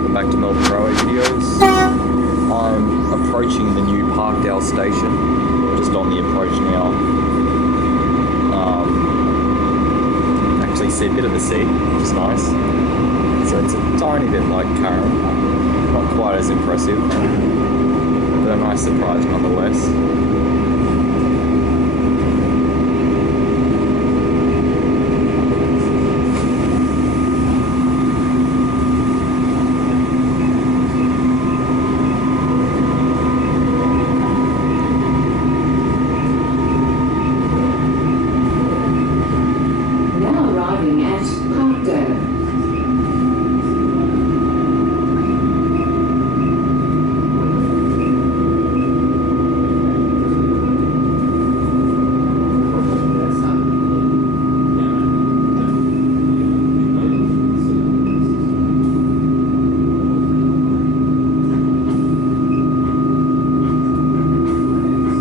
welcome back to Melbourne Railway Videos. I'm approaching the new Parkdale station, just on the approach now. Actually see a bit of the sea, which is nice. So it's a tiny bit like Curran, not quite as impressive, but a nice surprise nonetheless. At Parkdale.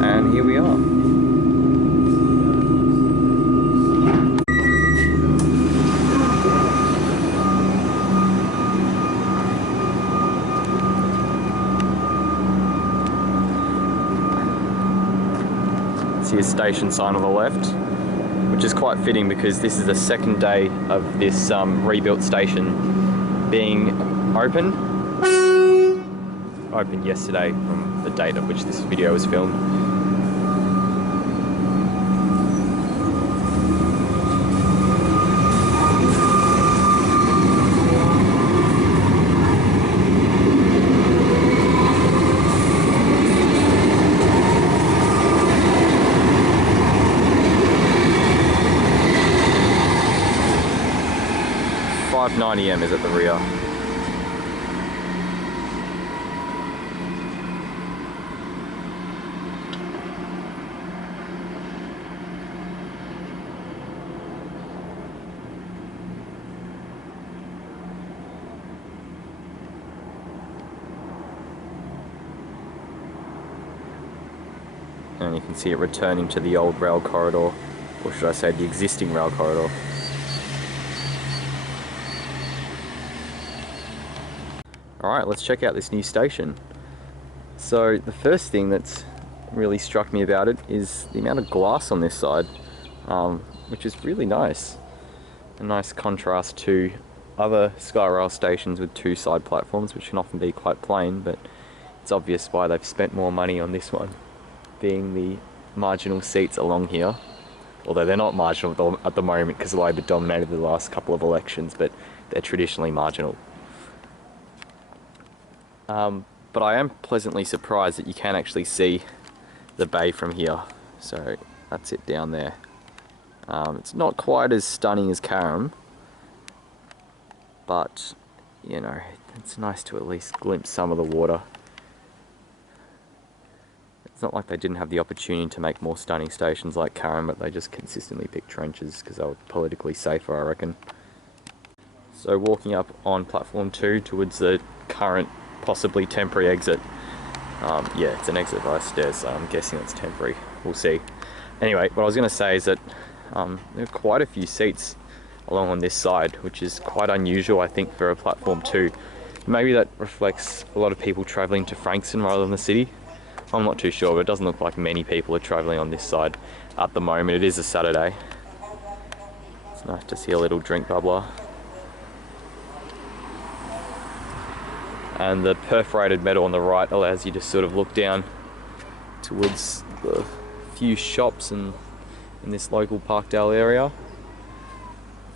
And here we are. See a station sign on the left, which is quite fitting because this is the second day of this rebuilt station being opened yesterday from the date at which this video was filmed. .9 is at the rear. And you can see it returning to the old rail corridor, or should I say the existing rail corridor. Alright, let's check out this new station. So the first thing that's really struck me about it is the amount of glass on this side, which is really nice. A nice contrast to other skyrail stations with two side platforms, which can often be quite plain, but it's obvious why they've spent more money on this one, being the marginal seats along here. Although they're not marginal at the moment because Labor dominated the last couple of elections, but they're traditionally marginal. But I am pleasantly surprised that you can actually see the bay from here. So that's it down there. It's not quite as stunning as Carrum, but you know, it's nice to at least glimpse some of the water. It's not like they didn't have the opportunity to make more stunning stations like Carrum, but they just consistently picked trenches because they were politically safer, I reckon. So walking up on platform 2 towards the current possibly temporary exit. Yeah, it's an exit via stairs, so I'm guessing it's temporary. We'll see. Anyway, what I was going to say is that there are quite a few seats along on this side, which is quite unusual, I think, for a platform 2. Maybe that reflects a lot of people travelling to Frankston rather than the city. I'm not too sure, but it doesn't look like many people are travelling on this side at the moment. It is a Saturday. It's nice to see a little drink bubbler. And the perforated metal on the right allows you to sort of look down towards the few shops in this local Parkdale area,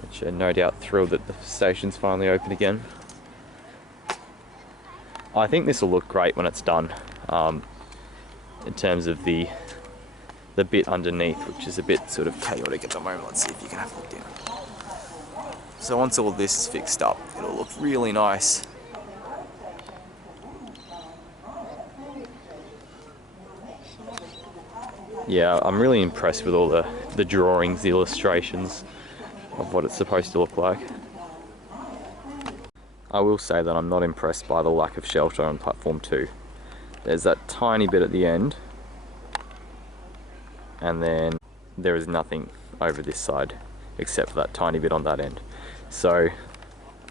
which are no doubt thrilled that the station's finally open again. I think this will look great when it's done, in terms of the bit underneath, which is a bit sort of chaotic at the moment. Let's see if you can have a look down. So once all this is fixed up, it'll look really nice. Yeah, I'm really impressed with all the drawings, the illustrations of what it's supposed to look like. I will say that I'm not impressed by the lack of shelter on platform 2. There's that tiny bit at the end, and then there is nothing over this side except for that tiny bit on that end. So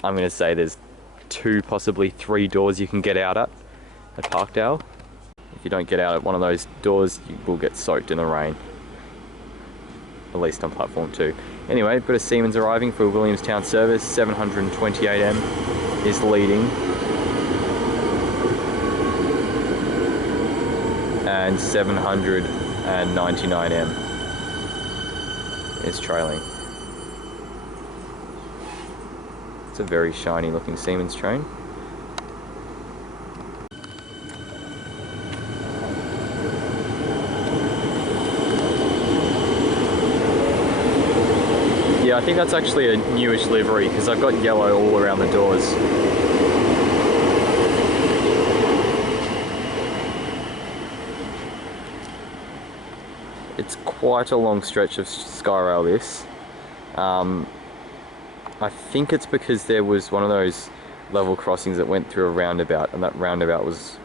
I'm going to say there's 2, possibly 3 doors you can get out at Parkdale. If you don't get out at one of those doors, you will get soaked in the rain. At least on platform 2. Anyway, bit of Siemens arriving for Williamstown service. 728M is leading. And 799M is trailing. It's a very shiny looking Siemens train. Yeah, I think that's actually a newish livery because I've got yellow all around the doors. It's quite a long stretch of skyrail this. I think it's because there was one of those level crossings that went through a roundabout, and that roundabout was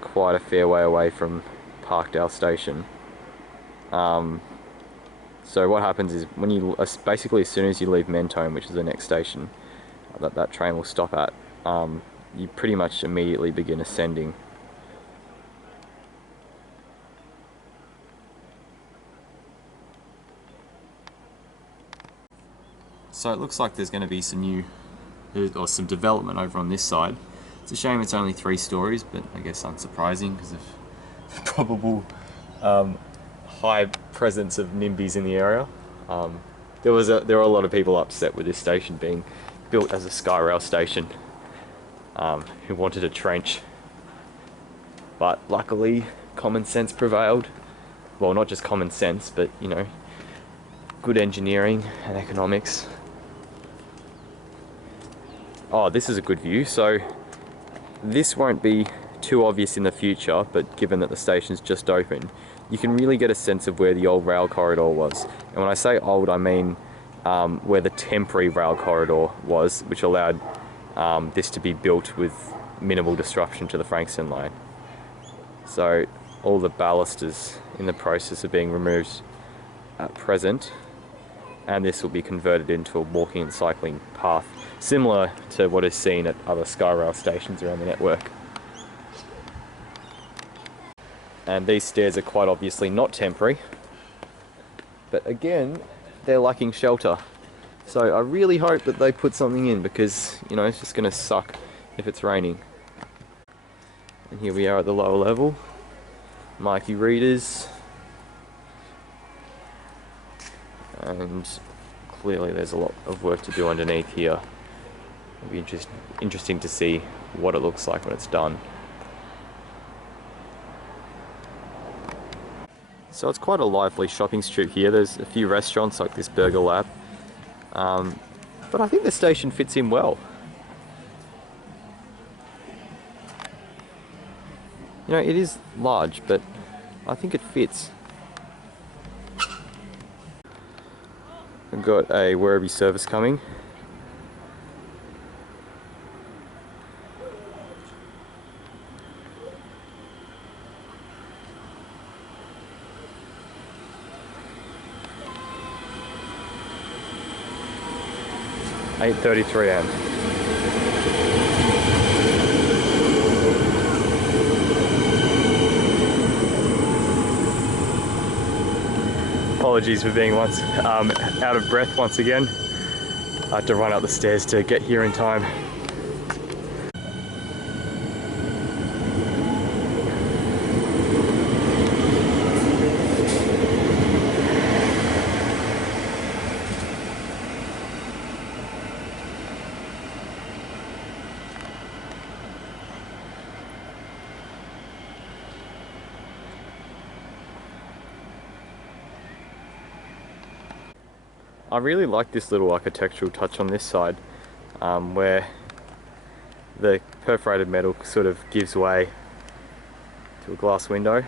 quite a fair way away from Parkdale station. So what happens is when you basically as soon as you leave Mentone, which is the next station that train will stop at, you pretty much immediately begin ascending. So it looks like there's going to be some some development over on this side. It's a shame it's only 3 stories, but I guess unsurprising because of the probable high presence of NIMBYs in the area. There were a lot of people upset with this station being built as a skyrail station, who wanted a trench. But luckily, common sense prevailed. Well, not just common sense, but you know, good engineering and economics. Oh, this is a good view. So this won't be too obvious in the future, but given that the station's just opened, you can really get a sense of where the old rail corridor was. And when I say old, I mean where the temporary rail corridor was, which allowed this to be built with minimal disruption to the Frankston line. So all the ballast is in the process of being removed at present, and this will be converted into a walking and cycling path, similar to what is seen at other skyrail stations around the network. And these stairs are quite obviously not temporary, but again, they're lacking shelter. So I really hope that they put something in, because you know, it's just going to suck if it's raining. And here we are at the lower level. Mikey readers. And clearly there's a lot of work to do underneath here. It'll be interesting to see what it looks like when it's done. So it's quite a lively shopping strip here. There's a few restaurants like this Burger Lab. But I think the station fits in well. You know, it is large, but I think it fits. I've got a Werribee service coming. (8:33 am). Apologies for being out of breath once again. I had to run up the stairs to get here in time. I really like this little architectural touch on this side, where the perforated metal sort of gives way to a glass window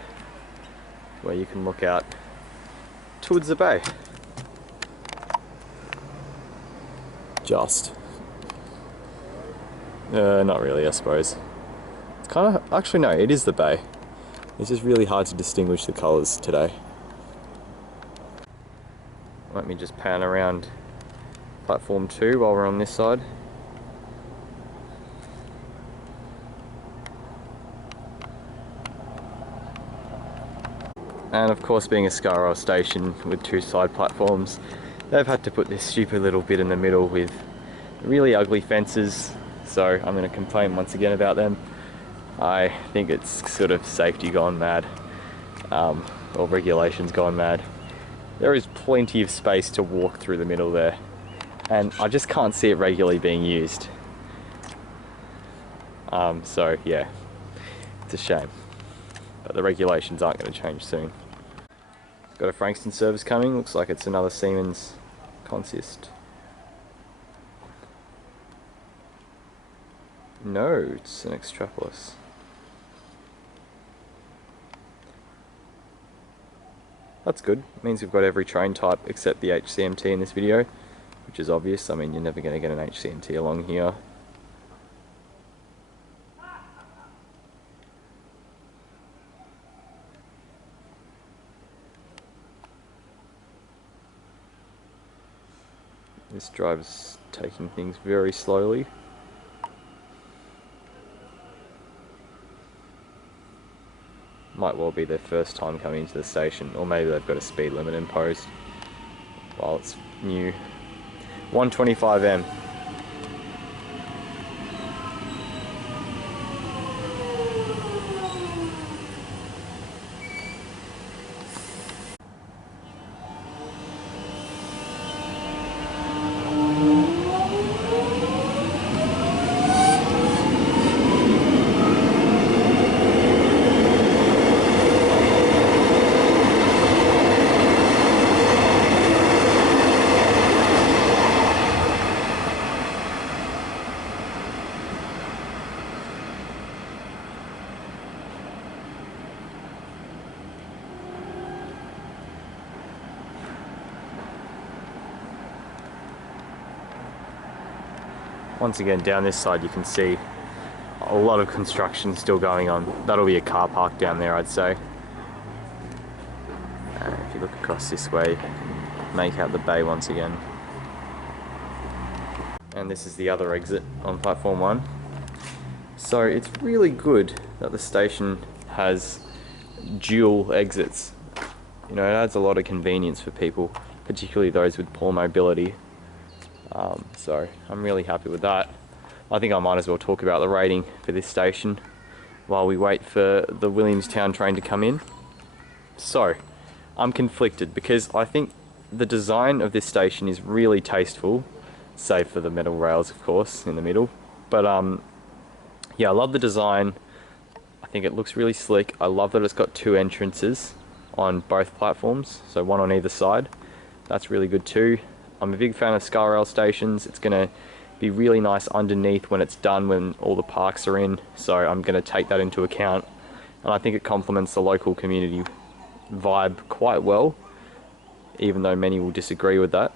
where you can look out towards the bay. Not really, I suppose. It's kind of, actually no, it is the bay. It's just really hard to distinguish the colours today. Let me just pan around platform 2 while we're on this side. And of course, being a skyrail station with 2 side platforms, they've had to put this stupid little bit in the middle with really ugly fences, so I'm going to complain once again about them. I think it's sort of safety gone mad, or regulations gone mad. There is plenty of space to walk through the middle there, and I just can't see it regularly being used. So yeah, it's a shame, but the regulations aren't going to change soon. Got a Frankston service coming, looks like it's another Siemens consist. No, it's an Extrapolis. That's good. It means we've got every train type except the HCMT in this video, which is obvious. I mean, you're never going to get an HCMT along here. This driver's taking things very slowly. Might well be their first time coming into the station, or maybe they've got a speed limit imposed while it's new. 125M. Once again, down this side you can see a lot of construction still going on. That'll be a car park down there, I'd say. If you look across this way, you can make out the bay once again. And this is the other exit on platform 1. So it's really good that the station has dual exits. You know, it adds a lot of convenience for people, particularly those with poor mobility. So I'm really happy with that. I think I might as well talk about the rating for this station while we wait for the Williamstown train to come in. So I'm conflicted because I think the design of this station is really tasteful, save for the metal rails of course in the middle, but yeah, I love the design. I think it looks really slick. I love that it's got 2 entrances on both platforms, so one on either side. That's really good too. I'm a big fan of skyrail stations. It's going to be really nice underneath when it's done, when all the parks are in, so I'm going to take that into account, and I think it complements the local community vibe quite well, even though many will disagree with that.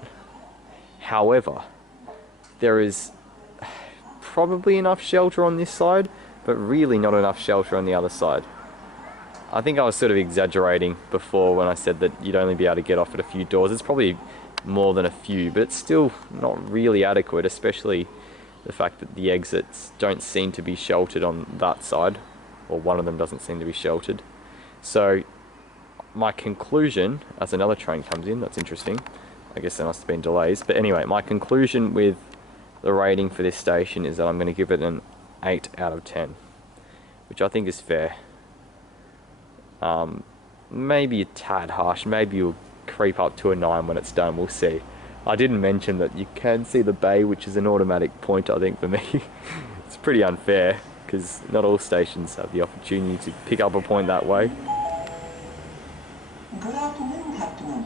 However, there is probably enough shelter on this side, but really not enough shelter on the other side. I think I was sort of exaggerating before when I said that you'd only be able to get off at a few doors. It's probably more than a few, but it's still not really adequate, especially the fact that the exits don't seem to be sheltered on that side, or one of them doesn't seem to be sheltered. So my conclusion, as another train comes in, that's interesting, I guess there must have been delays, but anyway, my conclusion with the rating for this station is that I'm going to give it an 8 out of 10, which I think is fair. Maybe a tad harsh, maybe you'll creep up to a 9 when it's done, we'll see. I didn't mention that you can see the bay, which is an automatic point, I think, for me. It's pretty unfair, because not all stations have the opportunity to pick up a point that way. Good afternoon, Captain.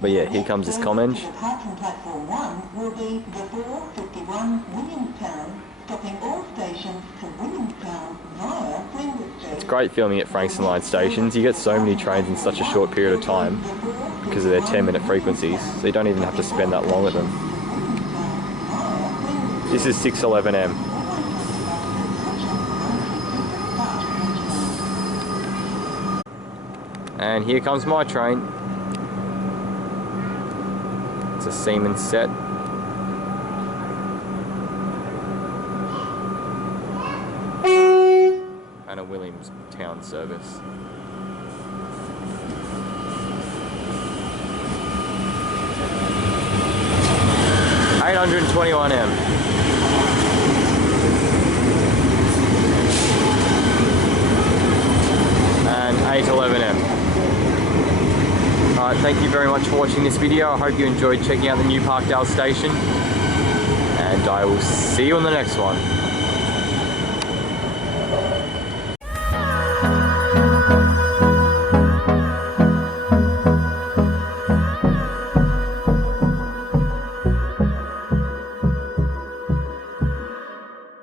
But yeah, here comes this comment. Depart from platform 1 will be the 451 Williamstown, stopping all stations to Williamstown via Greenwood Street. It's great filming at Frankston line stations. You get so many trains in such a short period of time because of their 10-minute frequencies, so you don't even have to spend that long with them. This is 611M. And here comes my train. It's a Siemens set. And a Williamstown service. 821M. And 811M. Alright, thank you very much for watching this video. I hope you enjoyed checking out the new Parkdale station. And I will see you on the next one.